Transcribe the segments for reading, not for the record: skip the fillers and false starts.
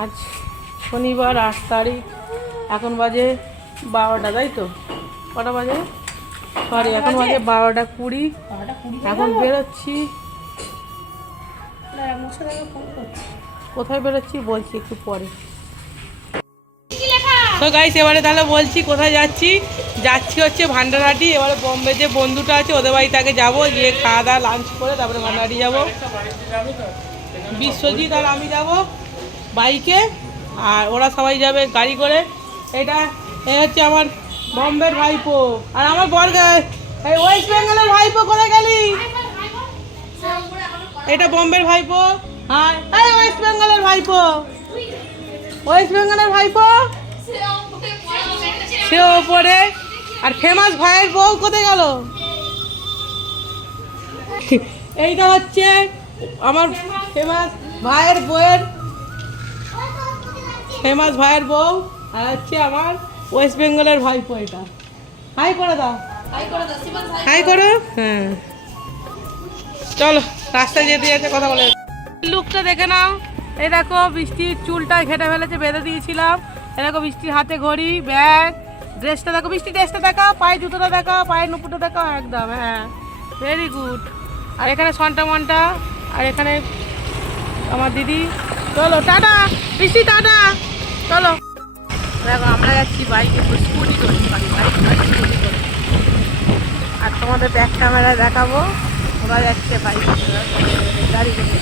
আজ শনিবার 8 তারিখ, এখন বাজে 12টা, তাই তো? কটা বাজে? সরি, এখন বাজে 12টা 20। এখন বেরোচ্ছি। কোথায় বেরোচ্ছি বলছি একটু পরে। তো গাইস, এবারে তাহলে বলছি কোথায় যাচ্ছি। যাচ্ছি হচ্ছে ভান্ডারহাটি। এবারে বম্বে যে বন্ধুটা আছে ওদের বাড়িতে আগে যাবো, গিয়ে খাওয়া দাওয়া লাঞ্চ করে তারপরে ভান্ডারহাটি যাবো। বিশ্বজিৎ আর আমি যাব বাইকে, আর ওরা সবাই যাবে গাড়ি করে। এটা হচ্ছে আমার বম্বের ভাইপো, আর আমার বর এই ওয়েস্ট বেঙ্গলের ভাইপো। কোথায় গেলি? এটা বম্বের ভাইপো। হ্যাঁ, এই ওয়েস্ট বেঙ্গলের ভাইপো, ওয়েস্ট বেঙ্গলের ভাইপো সে ওপরে। আর ফেমাস ভাইয়ের বউ কোথায় গেল? এইটা হচ্ছে আমার ফেমাস ভাইয়ের বউয়ের, ফেমাস ভাইয়ের বউ, আর হচ্ছে আমার ওয়েস্ট বেঙ্গলের ভাইপো। এটা হাই করে দাও, হাই করো। হ্যাঁ, চলো রাস্তায় যেতে যেতে কথা বলে। লুকটা দেখে নাও। এই দেখো বৃষ্টির চুলটা ঘেটে ফেলেছে, বেঁধে দিয়েছিলাম। এই দেখো বৃষ্টির হাতে ঘড়ি, ব্যাগ, ড্রেসটা দেখো, বৃষ্টি ড্রেসটা দেখাও, পায়ে জুতোটা দেখাও, পায়ের নুপুরটা দেখাও। একদম হ্যাঁ, ভেরি গুড। আর এখানে সন্টা মন্টা, আর এখানে আমার দিদি। চলো টাটা বৃষ্টি, টাটা। চলো দেখো আমরা যাচ্ছি বাইকে, স্কুটি করে, স্কুটি করে। আর তোমাদের ব্যাক ক্যামেরায় দেখাবো ওরা যাচ্ছে বাইকে, গাড়ি করে।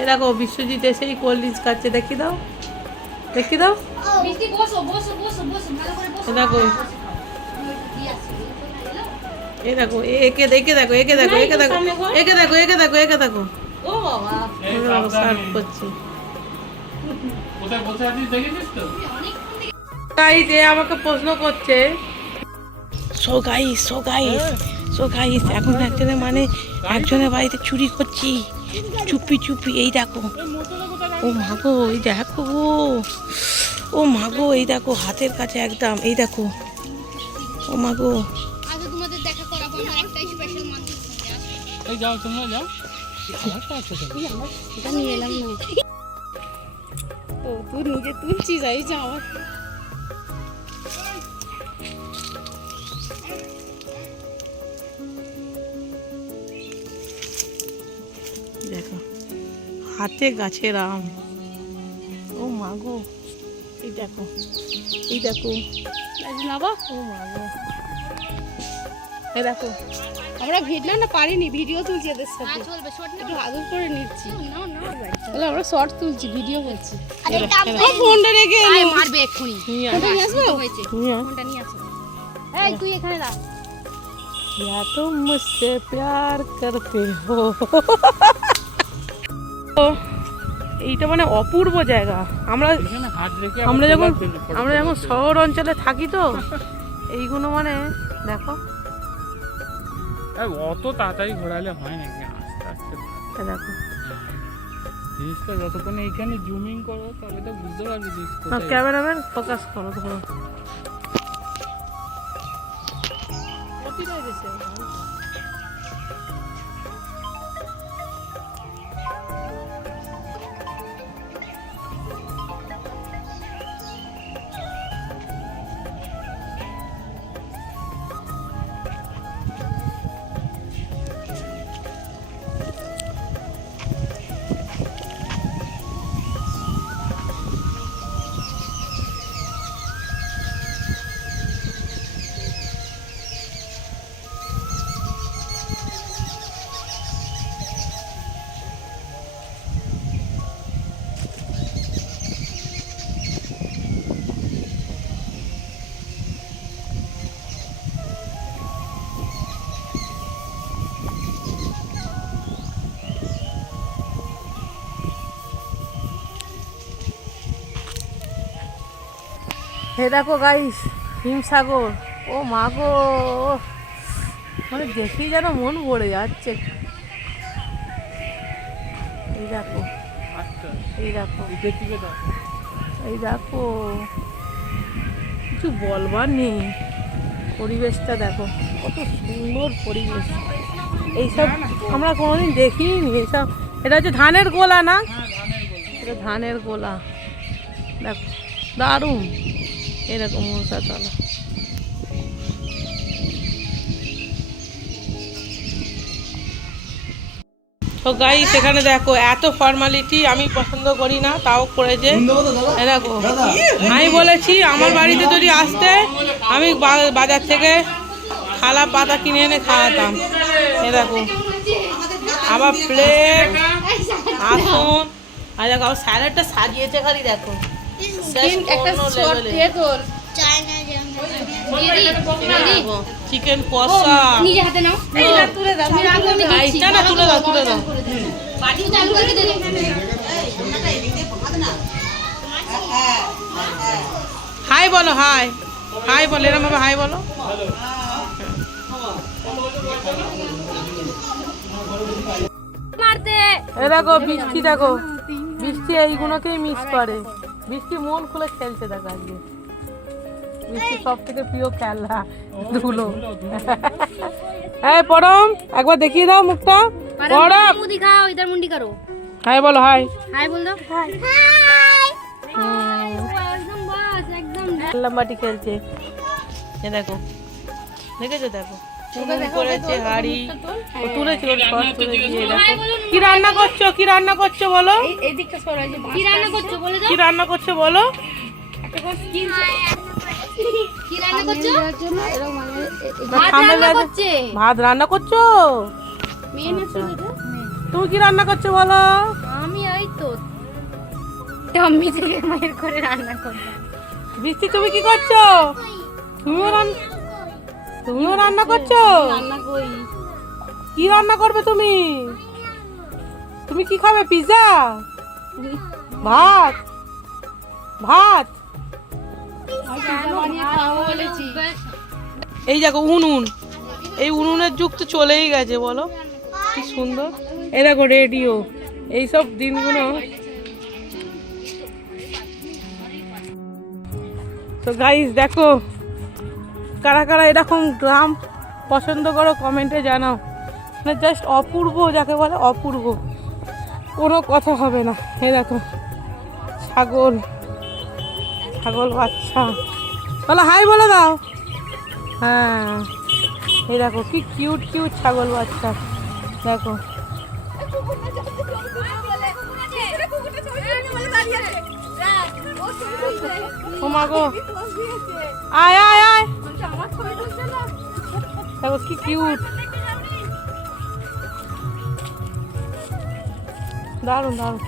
এ দেখো বিশ্বজিৎ এসেই কোল্ড ড্রিঙ্কস খাচ্ছে, দেখি দাও, দেখি দাও। দেখো এ দেখো, একে দেখে দেখো, একে দেখো, একে দেখো, একে দেখো, একে দেখো, একে দেখো। ও বাবা, সার্ভ করছি। গাইস, এ আমাকে প্রশ্ন করছে। সো গাইস এখন একজনের একজনের বাড়িতে চুরি করছি, চুপি চুপি। এই দেখো, ও মাগো, এই দেখো, ও মাগো, এই দেখো হাতের কাছে একদম, এই দেখো, ও মাগো। এই যাও, তোমরা যাও। এটা নিয়ে এলাম না। ও তুই নিজে তুলছিস, এই যা আমার। দেখো হাতে গাছের আম, ও মাগো, এই দেখো, এই দেখো, নাবা, ও মাগো, এই দেখো। আমরা ভিডিও না পারিনি, ভিডিও তুলছি এদের সাথে, একটু আদর করে নিচ্ছি। বলে আমরা শর্ট তুলছি, ভিডিও করছি। ফোনটা রেখে মারবে এক্ষুনি। ফোনটা নিয়ে আসবো, ফোনটা নিয়ে আসো। এই তুই এখানে রাখ। या तुम मुझसे प्यार करते हो। এইটা মানে অপূর্ব জায়গা। আমরা যখন শহর অঞ্চলে থাকি তো এইগুলো মানে দেখো, অত তাড়াতাড়ি ঘোরালে হয় নাকি, আস্তে আস্তে দেখো জিনিসটা যতক্ষণ এইখানে জুমিং করো তবে তো বুঝতে পারবি। ক্যামেরাম্যান ফোকাস করো, ধরো হে দেখো গাইস, হিমসাগর, ও মা গো, মানে দেখেই যেন মন ভরে যাচ্ছে। এই দেখো, এই দেখো, এই দেখো, কিছু বলবার নেই, পরিবেশটা দেখো, কত সুন্দর পরিবেশ। এইসব আমরা কোনোদিন দেখিনি এইসব। এটা হচ্ছে ধানের গোলা না? এটা ধানের গোলা, দেখো দারুণ এরকম মশাতলা। তো গাইস এখানে দেখো এত ফর্মালিটি আমি পছন্দ করি না, তাও করেছে। দেখো আমি বলেছি আমার বাড়িতে যদি আসতে আমি বাজার থেকে থালা পাতা কিনে এনে খাওয়াতাম। এ দেখো আবার প্লেট, আসন, আর দেখো আবার স্যালাডটা সাজিয়েছে খালি দেখো। চিকেন কষা তুলে দাও, তুলে দাও। হাই বলো, হাই হাই বলো, এরকম ভাবে হাই বলো। এ দেখো বৃষ্টি, দেখো বৃষ্টি এইগুলোকেই মিস করে। বৃষ্টি মন খুলে খেলছে দেখো আজকে। বৃষ্টি সব থেকে প্রিয় খেলা ধুলো। এই পরম একবার দেখিয়ে দাও মুখটা। পরম মুদি খাও, ইধার মুন্ডি করো। হাই বলো, হাই হাই বল দাও। হাই একদম বাস একদম লম্বাটি খেলছে। এ দেখো দেখেছো, দেখো করেছে হাড়ি তুলেছিল, শর্ট তুলে দিয়ে। দেখো কি রান্না করছো, কি রান্না করছো বলো, কি রান্না করছো বলে দাও, কি রান্না করছো বলো। ভাত রান্না করছো? তুমি কি রান্না করছো বলো? আমি ওই তো টম্মি থেকে মায়ের করে রান্না করব। বৃষ্টি তুমি কি করছো? তুমিও রান্না করছো? রান্না কই? কি রান্না করবে তুমি? তুমি কি খাবে? পিৎজা? ভাত? ভাত? এই দেখো উনুন, এই উনুনের যুগ তো চলেই গেছে বলো, কি সুন্দর। এই দেখো রেডিও, এইসব দিনগুলো। তো গাইস দেখো কারা কারা এরকম গ্রাম পছন্দ করো কমেন্টে জানাও। মানে জাস্ট অপূর্ব, যাকে বলে অপূর্ব, কোনো কথা হবে না। এ দেখো ছাগল, ছাগল বাচ্চা, বলো হাই বলে দাও। হ্যাঁ এই দেখো কি কিউট কিউট ছাগল বাচ্চা, দেখো। ও মা গো, আয় আয় আয়, দেখো কি কিউট, দারুণ দারুণ।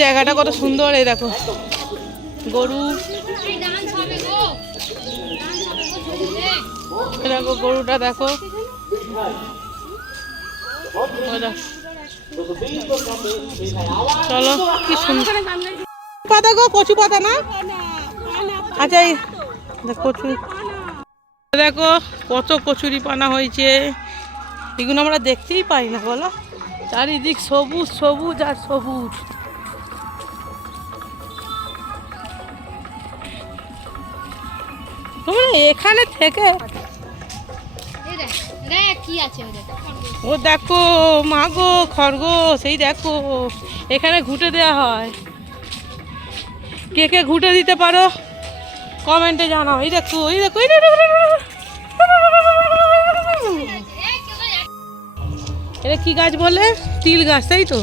জায়গাটা কত সুন্দর, এই দেখো গরু, দেখো গরুটা দেখো, চলো কি সুন্দর পাতা গো, কচু পাতা না? আচ্ছা এই কচু, দেখো কত কচুরি পানা হয়েছে। এগুলো আমরা দেখতেই পাই না বলো, চারিদিক সবুজ সবুজ আর সবুজ। তোমরা এখানে থেকে ও দেখো মা গো খরগোশ, এই দেখো এখানে ঘুঁটে দেওয়া হয়। কে কে ঘুঁটে দিতে পারো কমেন্টে জানাও। এই দেখো এই দেখো, এটা কি গাছ বলে? তিল গাছ, তাই তো।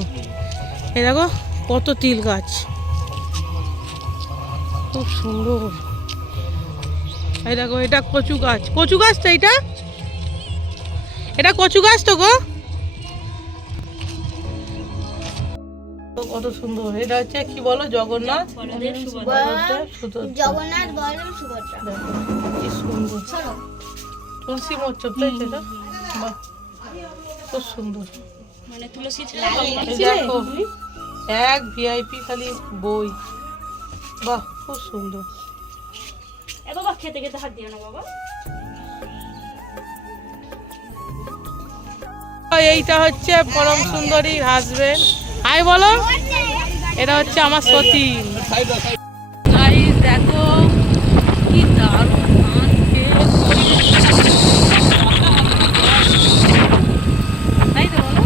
এই দেখো কত তিল গাছ, খুব সুন্দর। এই দেখো এটা কচু গাছ, কচু গাছ তো এটা, এটা কচু গাছ তো গো, কত সুন্দর। এটা হচ্ছে কি বলো, জগন্নাথ, জগন্নাথ বলরাম সুভদ্রা, কি সুন্দর তুলসী মচ্ছব, তাই তো? বাহ খুব সুন্দর। মানে তুলসী এই দেখো এক ভিআইপি খালি বই, বাহ খুব সুন্দর। এ বাবা খেতে খেতে হাত দিও না বাবা। এইটা হচ্ছে পরম সুন্দরীর হাজবেন্ড। হাই বলো। এটা হচ্ছে আমার সতীন। গাইস দেখো কি দারুণ ধান ক্ষেত। তাই তো বলো।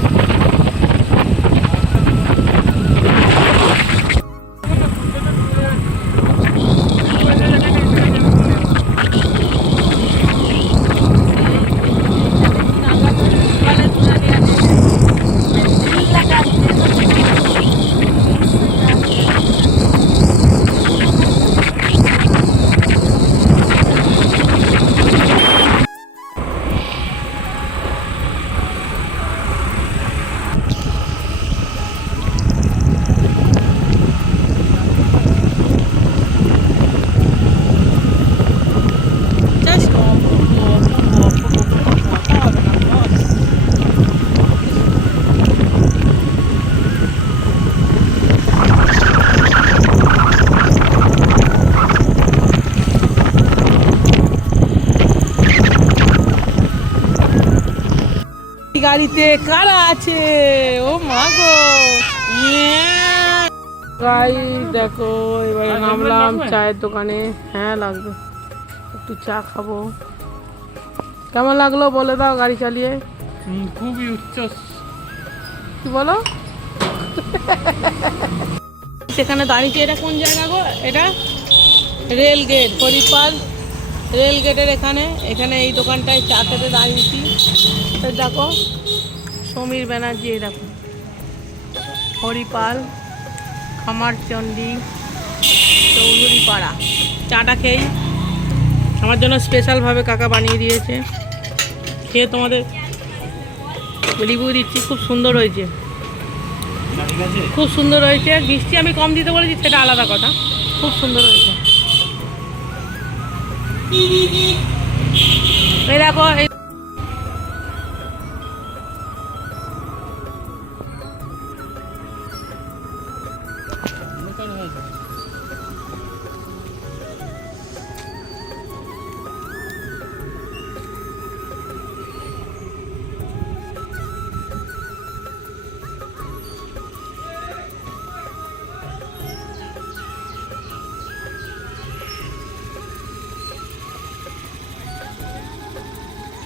Just গাড়িতে কারা আছে? ও মা গো, গাইস দেখো এবারে নামলাম চায়ের দোকানে। হ্যাঁ লাগবে, একটু চা খাবো। কেমন লাগলো বলে দাও গাড়ি চালিয়ে? খুবই উচ্চ। কি বলো? সেখানে দাঁড়িয়েছে, এটা কোন জায়গা গো? এটা রেল গেট, হরিপাল রেল গেটের এখানে। এখানে এই দোকানটায় চা খেতে দাঁড়িয়েছি। এই দেখো সমীর ব্যানার্জি, এই দেখো হরিপাল খামারচন্ডী চৌধুরীপাড়া। চাটা খেয়েই, আমার জন্য স্পেশালভাবে কাকা বানিয়ে দিয়েছে। খেয়ে তোমাদের রিভিউ দিচ্ছি। খুব সুন্দর হয়েছে, খুব সুন্দর হয়েছে। মিষ্টি আমি কম দিতে বলেছি, সেটা আলাদা কথা। খুব সুন্দর হয়েছে। এই দেখো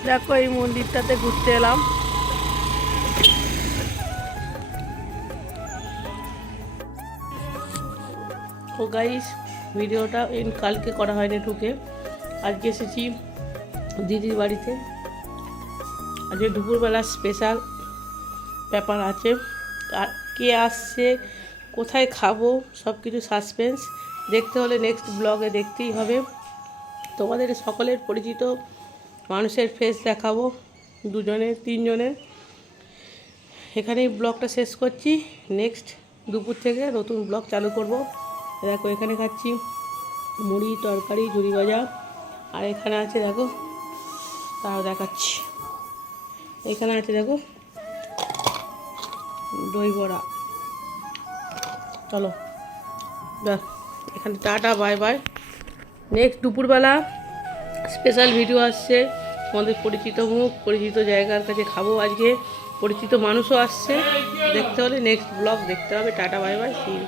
দেখো এই মন্দিরটাতে ঘুরতে এলাম। ও গাইস, ভিডিওটা কালকে করা হয়নি ঢুকে। আজকে এসেছি দিদির বাড়িতে। আজকে দুপুরবেলা স্পেশাল ব্যাপার আছে। আর কে আসছে, কোথায় খাবো, সব কিছু সাসপেন্স। দেখতে হলে নেক্সট ব্লগে দেখতেই হবে। তোমাদের সকলের পরিচিত মানুষের ফেস দেখাবো, দুজনের তিনজনের। এখানেই ব্লগটা শেষ করছি। নেক্সট দুপুর থেকে নতুন ব্লগ চালু করব। দেখো এখানে খাচ্ছি মুড়ি, তরকারি, ঝুড়ি ভাজা। আর এখানে আছে দেখো, তাও দেখাচ্ছি, এখানে আছে দেখো দই বড়া। চলো দেখ, এখানে টাটা বাই বাই। নেক্সট দুপুরবেলা স্পেশাল ভিডিও আসছে। আমাদের পরিচিত মুখ, পরিচিত জায়গার কাছে খাবো আজকে। পরিচিত মানুষও আসছে। দেখতে হলে নেক্সট ব্লগ দেখতে হবে। Tata bye bye, see you.